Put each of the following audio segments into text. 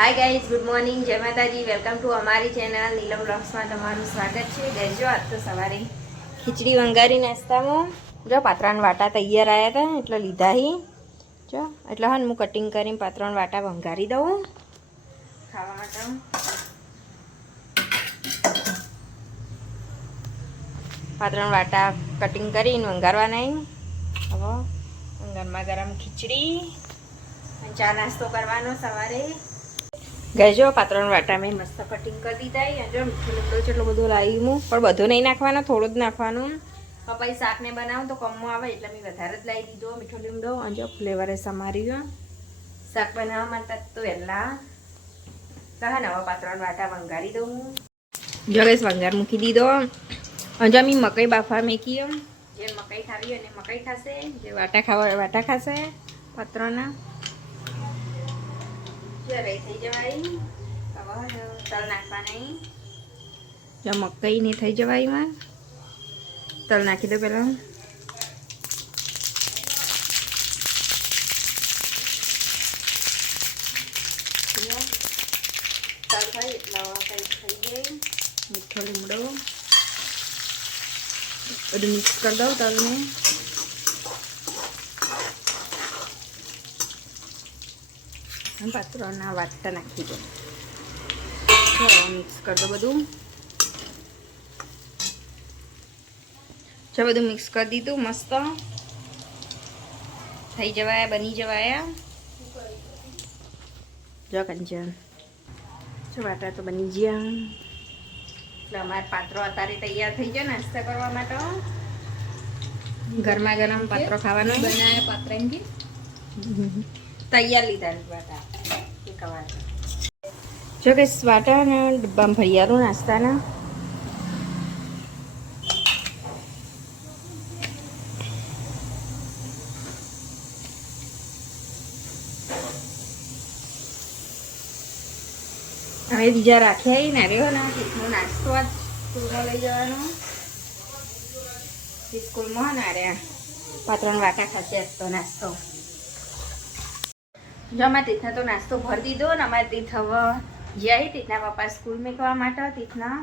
Hi guys, good morning, જય માતાજી. Welcome to અમારી ચેનલ નીલમ બ્લોગ્સમાં તમારું સ્વાગત છે. ગાઈઝ જો આજ તો સવારે ખીચડી વંગારી નાસ્તામાં જો પાત્રાના વાટા તૈયાર આવ્યા હતા એટલે લીધા હી જો એટલે હા હું કટિંગ કરીને પાત્રાના વાટા વંગારી દઉં ખાવા માટે. પાત્રાના વાટા કટિંગ કરીને વંગારવાના. હવે ગરમા ગરમ ખીચડી અને ચા નાસ્તો કરવાનો સવારે. ગઈ પાત્રાના વાટા મેં મસ્ત કટિંગ કરી દીધા. અને જો મીઠો લીમડો એટલો બધો લાવી હું, પણ બધો નહીં નાખવાનો, થોડો જ નાખવાનું. પપ્પાએ શાકને બનાવું તો કમમાં આવે એટલે મેં વધારે જ લાવી દીધો મીઠો લીમડો. અને જો ફ્લેવરે સમારી ગયો શાક બનાવવા માટે તો વહેલા તો હા ને હવે પાત્રાના વાટા વંગારી દઉં. જો ગઈશ વંગાર મૂકી દીધો. અને જો મેં મકાઈ બાફા મેકી. જે મકાઈ ખાવી અને મકાઈ ખાશે, જે વાટા ખાવા વાટા ખાશે પાત્રાના. થઈ જવાય તલ નાખવા નહીં. જો મકાઈ ને થઈ જવાય એમાં તલ નાખી દો પેલા. તલ થાય એટલે થઈ જાય. મીઠો લીમડો બધું મિક્સ કરી દઉં તલને. પાત્રાના વાટા નાખી દો. મિક્સ કરી દો બધું. જો બધું મિક્સ કરી દીધું મસ્ત થઈ જવાય, બની જવાય. જો કંચન જો વાટા તો બની ગયા. એટલે અમારે પાત્રો અત્યારે તૈયાર થઈ જાય નાસ્તા કરવા માટે. ગરમા ગરમ પાત્રો ખાવાનો બનાવે. પાત્ર એમ કે તૈયાર લીધા વાટા જો કે વાટા ને ડબ્બામાં ભૈયારું નાસ્તાના. હવે બીજા રાખ્યા નાર્યો ને ટીફનો નાસ્તો આજ સ્કૂલમાં લઈ જવાનો. સ્કૂલમાં ના રે પાત્રાના વાટા ખાશે આજ તો નાસ્તો. જો અમારે તીથના તો નાસ્તો ભરી દીધો ને અમારે તીથ હવે જાય તીથના પપ્પા સ્કૂલ મેકવા માટે. તીથના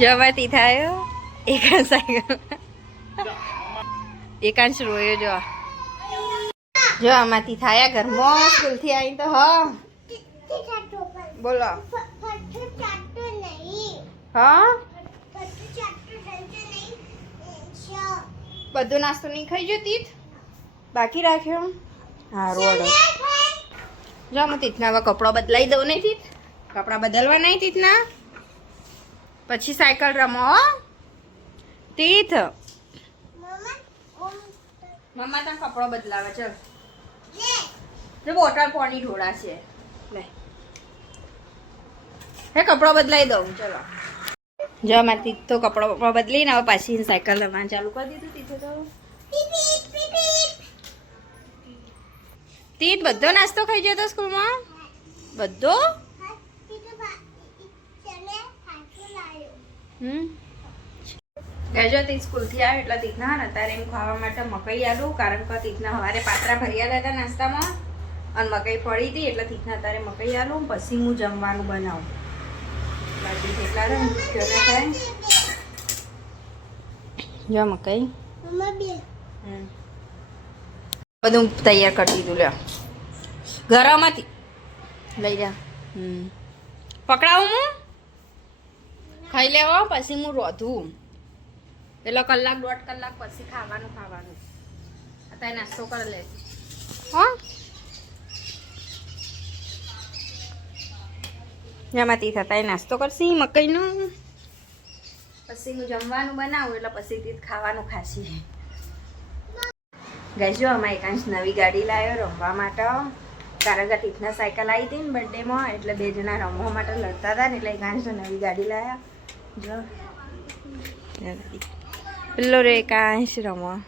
જો અમારે તીથ આવ્યો. એકાંશ સાયકલ એકાંશ રોયો. જો અમારે તીથ આવ્યા ઘરમાં સ્કૂલથી આવી તો હા બોલો હા બધો નાસ્તો નહીં ખાઈ ગયો તીથ? બાકી રાખ્યો? હા રોડ જો હું તીથના હવે કપડાં બદલાઈ દઉં નહીં. તીથ કપડાં બદલવા નહીં તીથના, પછી સાયકલ રમો. તીથ મમ્મા ત્યાં કપડો બદલાવે. ચાલ જો બોટલ પાણી ઢોળા છે લે હે કપડો બદલાઈ દઉં. ચલો જો અમારે તીથ તો કપડો બદલીને હવે પાછી સાયકલ રમવાનું ચાલુ કરી દીધું. તીથે તો તીથ બધો નાસ્તો ખાઈ જતો સ્કૂલમાં બધો. ગજો તીથ સ્કૂલથી આવે એટલે તીથના અત્યારે એમ ખાવા માટે મકાઈ આલું, કારણ કે તીથના સવારે પાત્રા ભર્યા હતા નાસ્તામાં અને મકાઈ પડી હતી એટલે તીથના અત્યારે મકાઈ આલું. પછી હું જમવાનું બનાવું. જો મકાઈ બધું તૈયાર કરી દીધું. લ્યો ઘરમાંથી લઈ જા. પકડાવું હું ખાઈ લેવો પછી હું રોધું. પેલો કલાક દોઢ કલાક પછી ખાવાનું. અત્યારે નાસ્તો કરી લે હા. જેમાંથી થતા એ નાસ્તો કરશી મકાઈનું. પછી હું જમવાનું બનાવું એટલે પછી તીથ ખાવાનું ખાશી. ગઈ જો અમારે એકાંશ નવી ગાડી લાવ્યો રમવા માટે, કારણ કે તીથના સાયકલ આવી હતી ને બર્થડેમાં એટલે બે જણા રમવા માટે લડતા હતા ને એટલે એકાંશ નવી ગાડી લાવ્યા. જો પેલો રે એકાંશ રમવા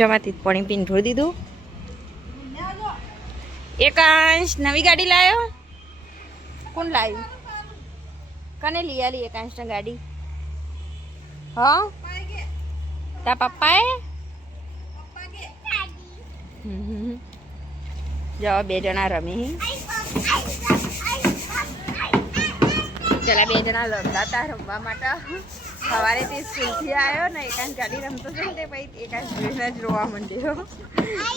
જમા તીથ પાણી પીને ઢોળી દીધું. એકાંશ નવી ગાડી લાવ્યો. કોણ લાવ્યું? કને લઈ આલી એકાંશને ગાડી? હા તા પપ્પાએ જો 2 જણા રમી. પેલા 2 જણા લડતા હતા રમવા માટે. સવારે તે સ્કૂલથી આવ્યો ને એકાંશ ગાડી રમતો હતો ને તે પછી એકાંશ જોઈને જ રોવા માંડ્યો.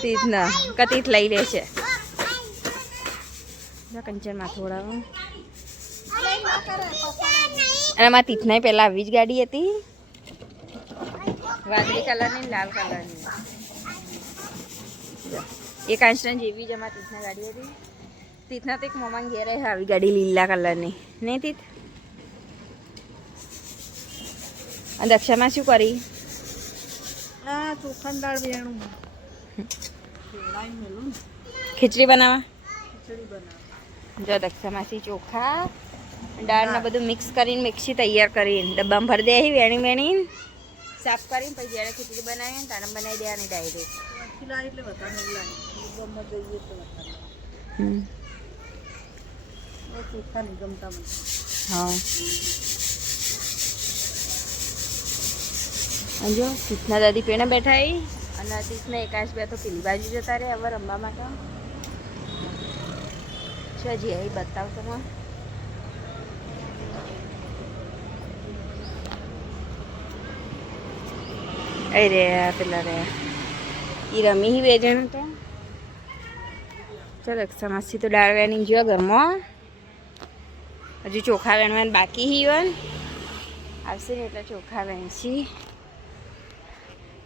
તીથના કતીત લઈ લે છે. કંચનમાં થોડા અને મારા તીથના પહેલા આવી જ ગાડી હતી, વાદળી કલરની લાલ કલરની. એકાંશના જેવી જ અમારા તીથના ગાડી હતી. તીથના તો એક મમ્મા ઘેર આવી ગાડી લીલા કલરની નહીં તીથ. અને દક્ષામાં શું કરી? ચોખાની દાળ વેણું ખીચડી બનાવવા. જો દક્ષામાંથી ચોખા દાળ ને બધું મિક્સ કરીને મિક્સી તૈયાર કરીને ડબ્બામાં ભરી દે. વેણી વેણીને સાફ કરીને પછી જ્યારે ખીચડી બનાવીને તાને બનાવી દેવાની ડાયરેક્ટ. હા જો તીથના દાદી પેણે બેઠા અને તીથના એકાશ બે તો પેલી બાજુ જતા રહે હવે રમવા માટે. હજી અહીં બતાવ તમે. અહીં રે પેલા રે એ રમી 2 જણ તો. ચાલો સમાસથી તો દાળ વેણી ગયો ઘરમાં. હજુ ચોખા વેણવાનું બાકી હીવન આવશે ને એટલે ચોખા વેણશી.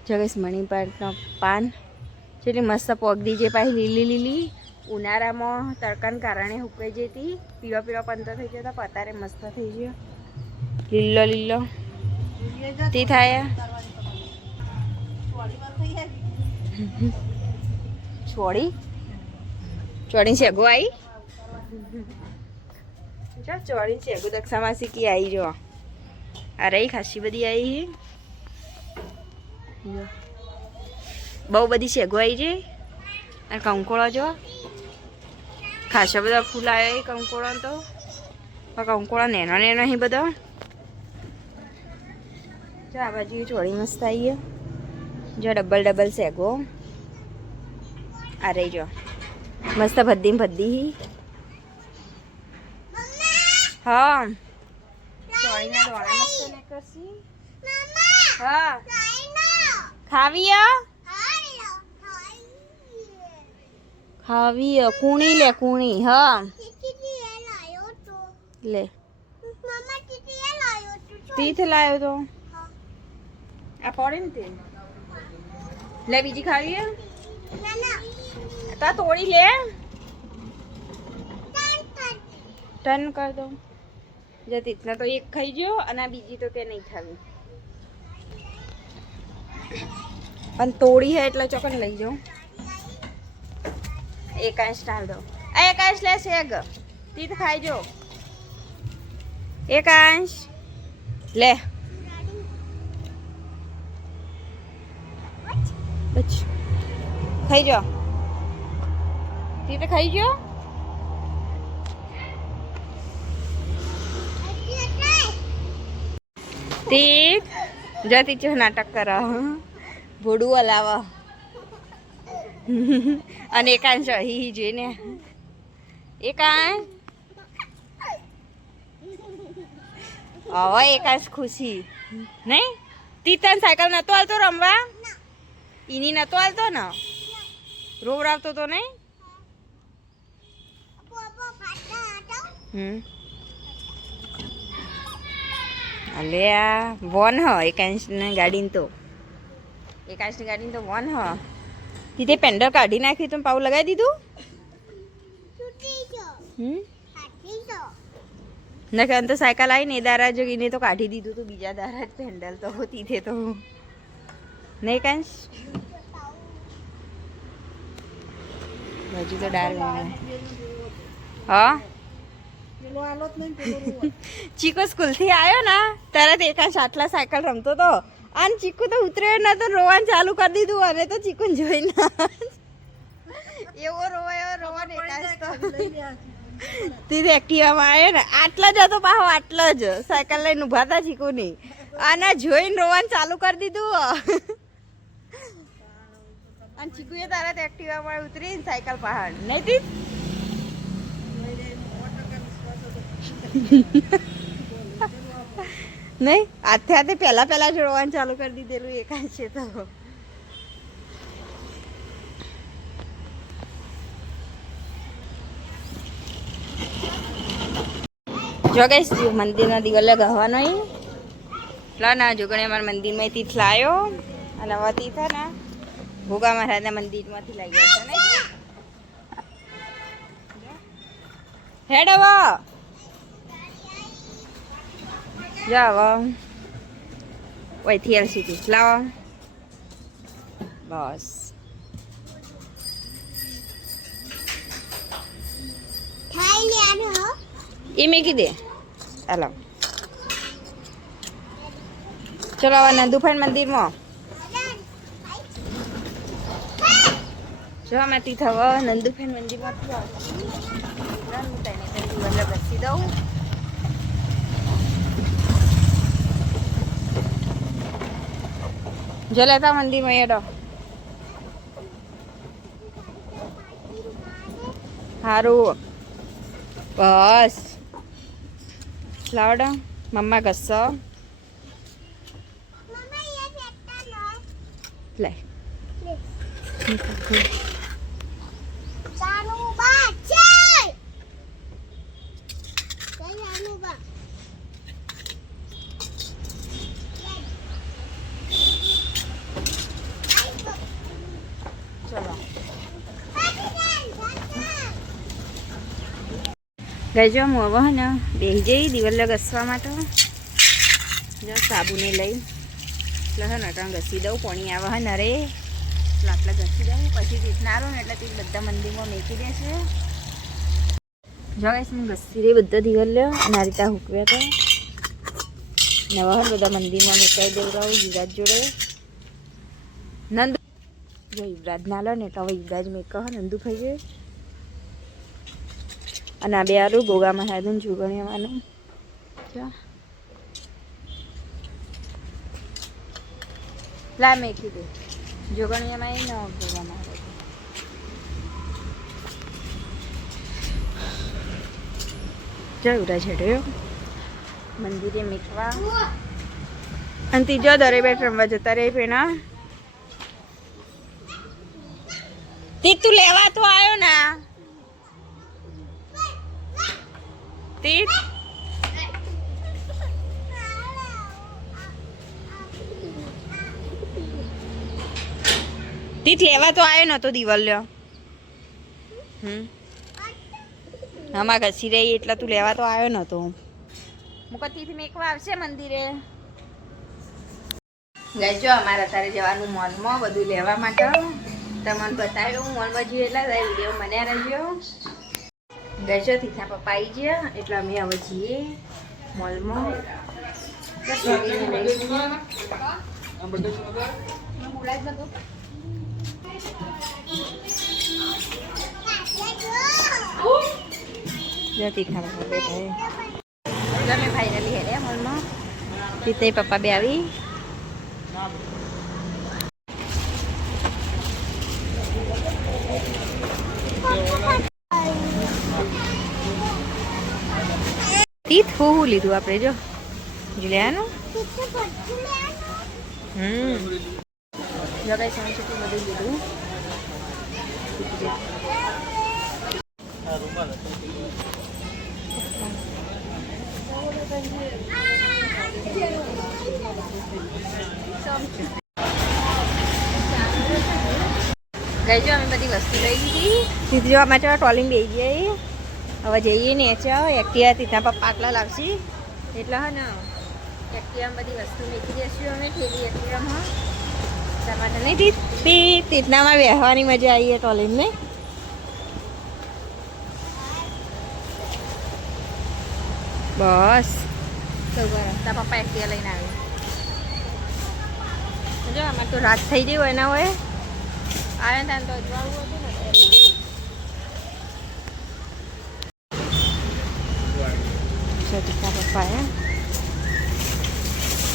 જગેશ મણી પાન જેટલી મસ્ત પગડી જે પાછી લીલી લીલી ઉનાળામાં તડકાને કારણે સુકાઈ જતી. પીળો પીળો પંતો થઈ ગયો તો પતારે મસ્ત થઈ ગયો લીલો લીલો તે થાય. છોડી શેગો આવી. ચાલ ચોળી શેગો દક્ષામાં શીખી આવી. જો અરે ખાસી બધી આવી. બહુ બધી શેગો આવી છે. અને કંકોળો જો ખાસા બધા ફૂલ આવ્યા કંકોળો તો. કંકોળો નેનો નેનો અહીં બધો. જો આ બાજુ ચોળી મસ્ત આવી. જો ડબલ શેગો આ રહી. જો મસ્ત ભદ્દી ભદ્દી. હા ચોળીના દોણા મસ્ત નીકળશી. હા ખાવી કુણી લે કુણી. હા લે તીથ લાયો તો આ પડે ને તે લે. બીજી ખાવી તો તોડી લે. ટર્ન કર દો. જે તીથના તો એક ખાઈ ગયો અને આ બીજી તો કે નહીં ખાવી. પણ તોડી હે એટલે ચોકન લઈ જાઉં. એકાંશ ડાલ દો. એકાંશ લે શેગ તીથ ખાઈ જો. એકાંશ લે બચ ખાઈ જો. તીથ ખાઈ જો. તીથ જતી છે નાટક કરો ભોડું હલાવા. અને એકાંશ હી જોઈને એકાંશ હવે એકાંશ ખુશી નહીં. તીતન સાયકલ નતો હાલતો રમવા. ઈની નતો હાલતો ને રોવરાવતો તો નહીં. અલે આ વન હ એકાંશની ગાડીને તો. એકાંશની ગાડીને તો વન હ. તીતે પેન્ડલ કાઢી નાખ્યું તો પાઉ લગાવી દીધું. નકર તો સાયકલ આવી ને એ દારા જોઈને તો કાઢી દીધું તું. બીજા દારા જ પેન્ડલ તો તીથે તો નહીં કાંશ. હજુ તો ડાળ હા ચીકુ સ્કૂલથી આવ્યો ને તરત એકાંશ આટલા સાયકલ રમતો તો. અને ચીકુ તો ઉતર્યો ન તો રોવાનું ચાલુ કરી દીધું. અને તો ચીકુ જોઈને એવો રોવાનો એકાંશ તો. તીધે એક્ટિવામાં આવ્યો ને આટલા જ હતો પાહો. આટલા જ સાયકલ લઈને ઉભા હતા ચીકુની. અને જોઈને રોવાનું ચાલુ કરી દીધું. અને ચીકુએ તારા એક્ટિવા પર ઉતરીને સાયકલ પહાડ નહીં તી નહીં હાથે હાથે પહેલા જોડવાનું ચાલુ કરી દીધેલું એકાદ છે તો જો ગઈશ મંદિરના દિવાલે ગવાનો લા ના જોગણે અમારા મંદિરમાંથી લાયો અને વતી था ને ભોગા મહારાજના મંદિરમાંથી લઈ ગયા છે ને હેડ હવે જાવ ઓયથી એલસીટી લાવો બસ એ મેં કીધે હાલો ચલો હવે નંદુફાન મંદિરમાં જો આમાંથી થવ નંદુફાન મંદિરમાંથી બેસી દઉં જો લેતા મંદિરમાં એડો સારું બસ લાવડો મમ્મા ઘસો લે ગજો હું હવે ને બેસી જઈ દિવાલે ઘસવા માટે જો સાબુને લઈ એટલે હે ને ત્યાં ઘસી દઉં પાણી આવે હે ને રે એટલે આટલા ઘસી દઉં પછી રીતના આવો ને એટલે તે બધા મંદિરમાં મેકી દેશે જો ગાઈસ હું ઘસી રહી બધા દિવાલે અને આ રીતે હુકવ્યા તો નવા હે બધા મંદિરમાં મેકાઈ દેવડાવું યુવરાજ જોડે નંદ જો યુવરાજ ના લો ને એટલે હવે યુવરાજ મેક નંદુ ખાઈ ગયે અને આ બે આરું ગોગા મહારાજનું જોગણિયાવાનું લા મેં કીધું જોગણિયામાં ન ગોગા મહારાજ જયુરા છેડ્યો મંદિરે મીઠવા અને ત્રીજો દરે બેઠ રમવા જતા રહે પેણા તી તું લેવા તો આવ્યો ના તીત તીત લેવા તો આવ્યો નતો દિવાલ્યો આમાં ઘસી રહી એટલે તું લેવા તો આવ્યો નતો મુકતીથી મેકવા આવશે મંદિરે ગઈજો અમારે અત્યારે જવાનું મોલમાં બધું લેવા માટે તમને બતાવ્યું મોલમાં જઈએ એટલે વિડીયો મને રહેજો ગઈજો તીથા પપ્પા આવી ગયા એટલે અમે હવે જઈએ મોલમાં તીથા પપ્પા બેઠા અમે ફાઇનલી હેડ્યા મોલમાં તીથે પપ્પા બે આવી તીત હું લીધું આપણે જો લેવાનું જો કઈ સમજતું બધું લીધું ગઈ જો અમે બધી વસ્તુ લઈ લીધી સીધી જોવા માટે ટ્રોલિંગ બેસી જઈ હવે જઈએ ને એક્ટિવા તીથા પપ્પા આટલા લાવશે એટલે હા ને એક્ટિવામાં બધી વસ્તુ મેકી દઈશું અમે ઠેલી એક્ટિવામાં તમારે નહીં તીથનામાં બેસવાની મજા આવી ટ્રોલિંગને બસ તો તારા પપ્પા એક્ટિવા લઈને આવે જો અમારે તો રાત થઈ ગઈ હોય એના હોય આવે ને તો અજવાળું હતું ને તીથા પપ્પાએ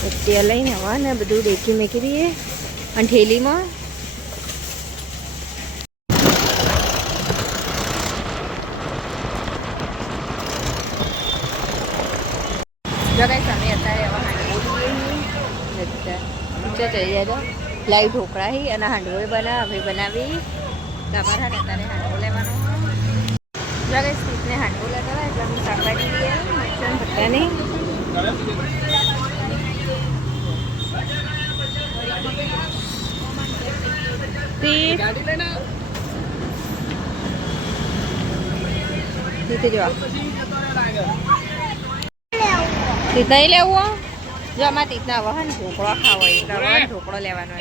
એક્ટિવા લઈને આવવા ને બધું ડેકી મેકી દઈએ અને ઠેલીમાં જો કઈ સમય અત્યારે હવે હાંડવો ઊંચા ચડી જાય તો લાઈવ ઢોકળા હી અને હાંડવો હવે બનાવી તમારે હાથ અત્યારે હાંડવો લેવાનો જો કઈ સ્વીટને હાંડવો લેતા હોય એટલે હું શાકભાજી લઈએ મરચાં ભટ્ટાની તીત નહીં લેવું જો આમાં તીતના વહન ઢોકળો ખાવો એટલે વહન ઢોકળો લેવાનો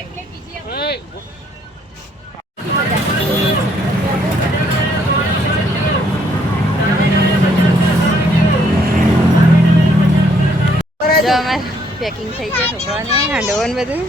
જો અમારે પેકિંગ થઈ ગયું ઢોકળાને હાંડવો ને બધું